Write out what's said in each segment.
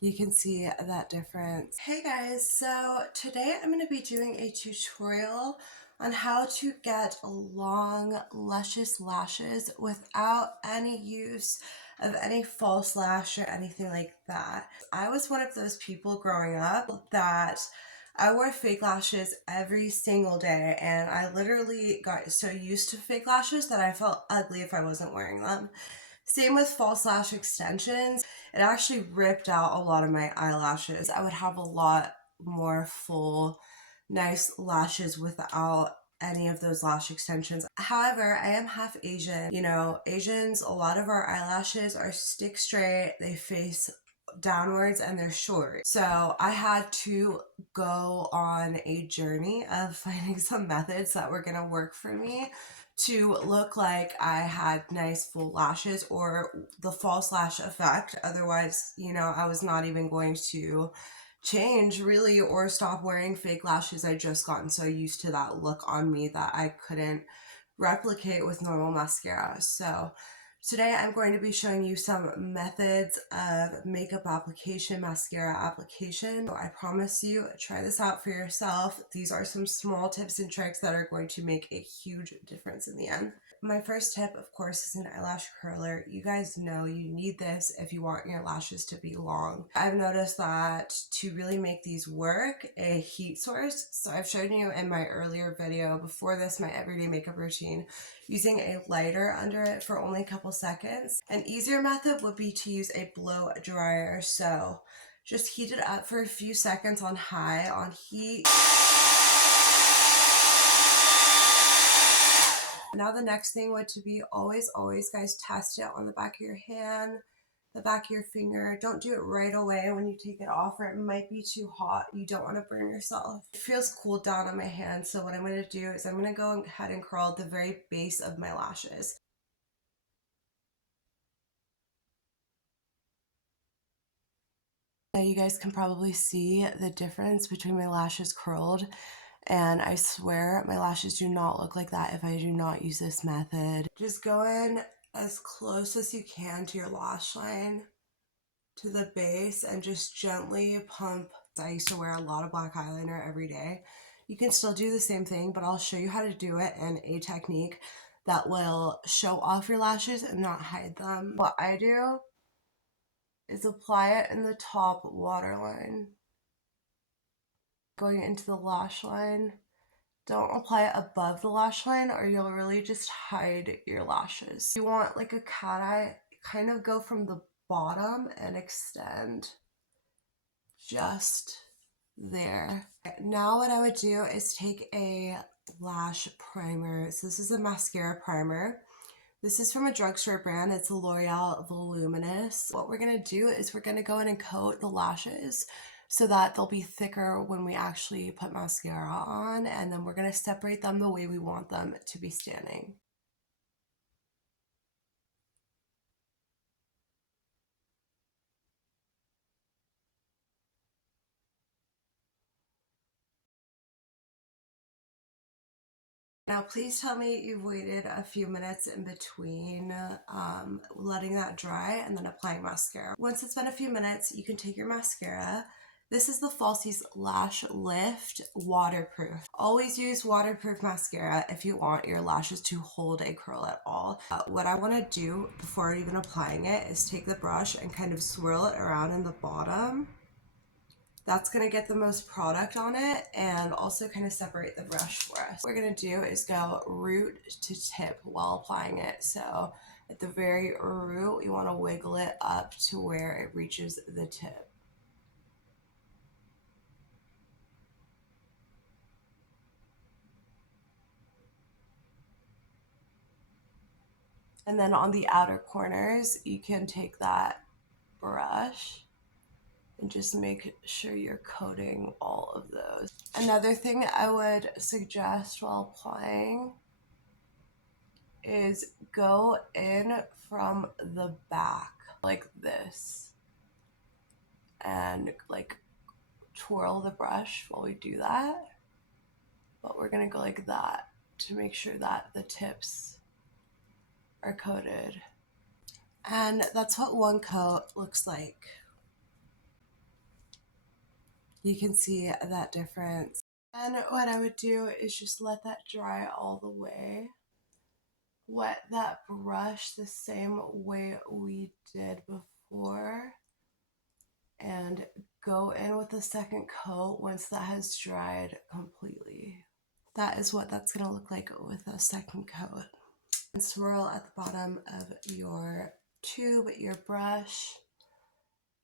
You can see that difference. Hey guys, so today I'm going to be doing a tutorial on how to get long luscious lashes without any use of any false lash or anything like that. I was one of those people growing up that I wore fake lashes every single day, and I literally got so used to fake lashes that I felt ugly if I wasn't wearing them. Same with false lash extensions. It actually ripped out a lot of my eyelashes. I would have a lot more full, nice lashes without any of those lash extensions. However, I am half Asian. You know, Asians, a lot of our eyelashes are stick straight, they face downwards, and they're short. So I had to go on a journey of finding some methods that were gonna work for me to look like I had nice full lashes, or the false lash effect. Otherwise, you know, I was not even going to change really or stop wearing fake lashes. I just gotten so used to that look on me that I couldn't replicate with normal mascara. So today I'm going to be showing you some methods of makeup application, mascara application. So I promise you, try this out for yourself. These are some small tips and tricks that are going to make a huge difference in the end. My first tip, of course, is an eyelash curler. You guys know you need this if you want your lashes to be long. I've noticed that to really make these work, a heat source. So I've shown you in my earlier video before this, my everyday makeup routine, using a lighter under it for only a couple seconds. An easier method would be to use a blow dryer. So just heat it up for a few seconds on high, on heat. Now the next thing would to be always guys, test it on the back of your hand, the back of your finger. Don't do it right away when you take it off, or it might be too hot. You don't want to burn yourself. It feels cooled down on my hand, so what I'm going to do is I'm going to go ahead and curl the very base of my lashes. Now you guys can probably see the difference between my lashes curled, and I swear my lashes do not look like that if I do not use this method. Just go in as close as you can to your lash line, to the base, and just gently pump. I used to wear a lot of black eyeliner every day. You can still do the same thing, but I'll show you how to do it in a technique that will show off your lashes and not hide them. What I do is apply it in the top waterline, going into the lash line. Don't apply it above the lash line, or you'll really just hide your lashes. You want like a cat eye, kind of go from the bottom and extend just there. Now what I would do is take a lash primer. So this is a mascara primer. This is from a drugstore brand. It's a L'Oreal Voluminous. What we're gonna do is we're gonna go in and coat the lashes so that they'll be thicker when we actually put mascara on, and then we're gonna separate them the way we want them to be standing. Now, please tell me you've waited a few minutes in between letting that dry and then applying mascara. Once it's been a few minutes, you can take your mascara. This is the Falsies Lash Lift Waterproof. Always use waterproof mascara if you want your lashes to hold a curl at all. What I want to do before even applying it is take the brush and kind of swirl it around in the bottom. That's going to get the most product on it and also kind of separate the brush for us. What we're going to do is go root to tip while applying it. So at the very root, you want to wiggle it up to where it reaches the tip. And then on the outer corners, you can take that brush and just make sure you're coating all of those. Another thing I would suggest while applying is go in from the back like this and like twirl the brush while we do that. But we're gonna go like that to make sure that the tips are coated. And that's what one coat looks like. You can see that difference. And what I would do is just let that dry all the way. Wet that brush the same way we did before. And go in with a second coat once that has dried completely. That is what that's going to look like with a second coat. And swirl at the bottom of your tube, your brush,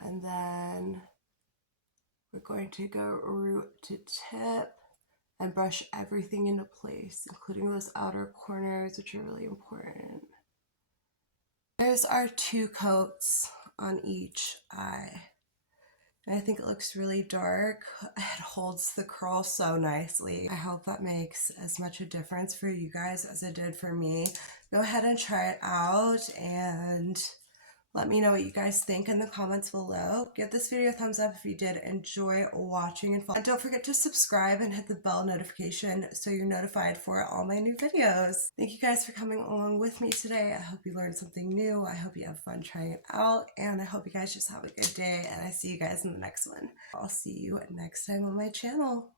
and then we're going to go root to tip and brush everything into place, including those outer corners, which are really important. There's our 2 coats on each eye. And I think it looks really dark. It holds the curl so nicely. I hope that makes as much a difference for you guys as it did for me. Go ahead and try it out and let me know what you guys think in the comments below. Give this video a thumbs up if you did enjoy watching and follow. And don't forget to subscribe and hit the bell notification so you're notified for all my new videos. Thank you guys for coming along with me today. I hope you learned something new. I hope you have fun trying it out. And I hope you guys just have a good day. And I see you guys in the next one. I'll see you next time on my channel.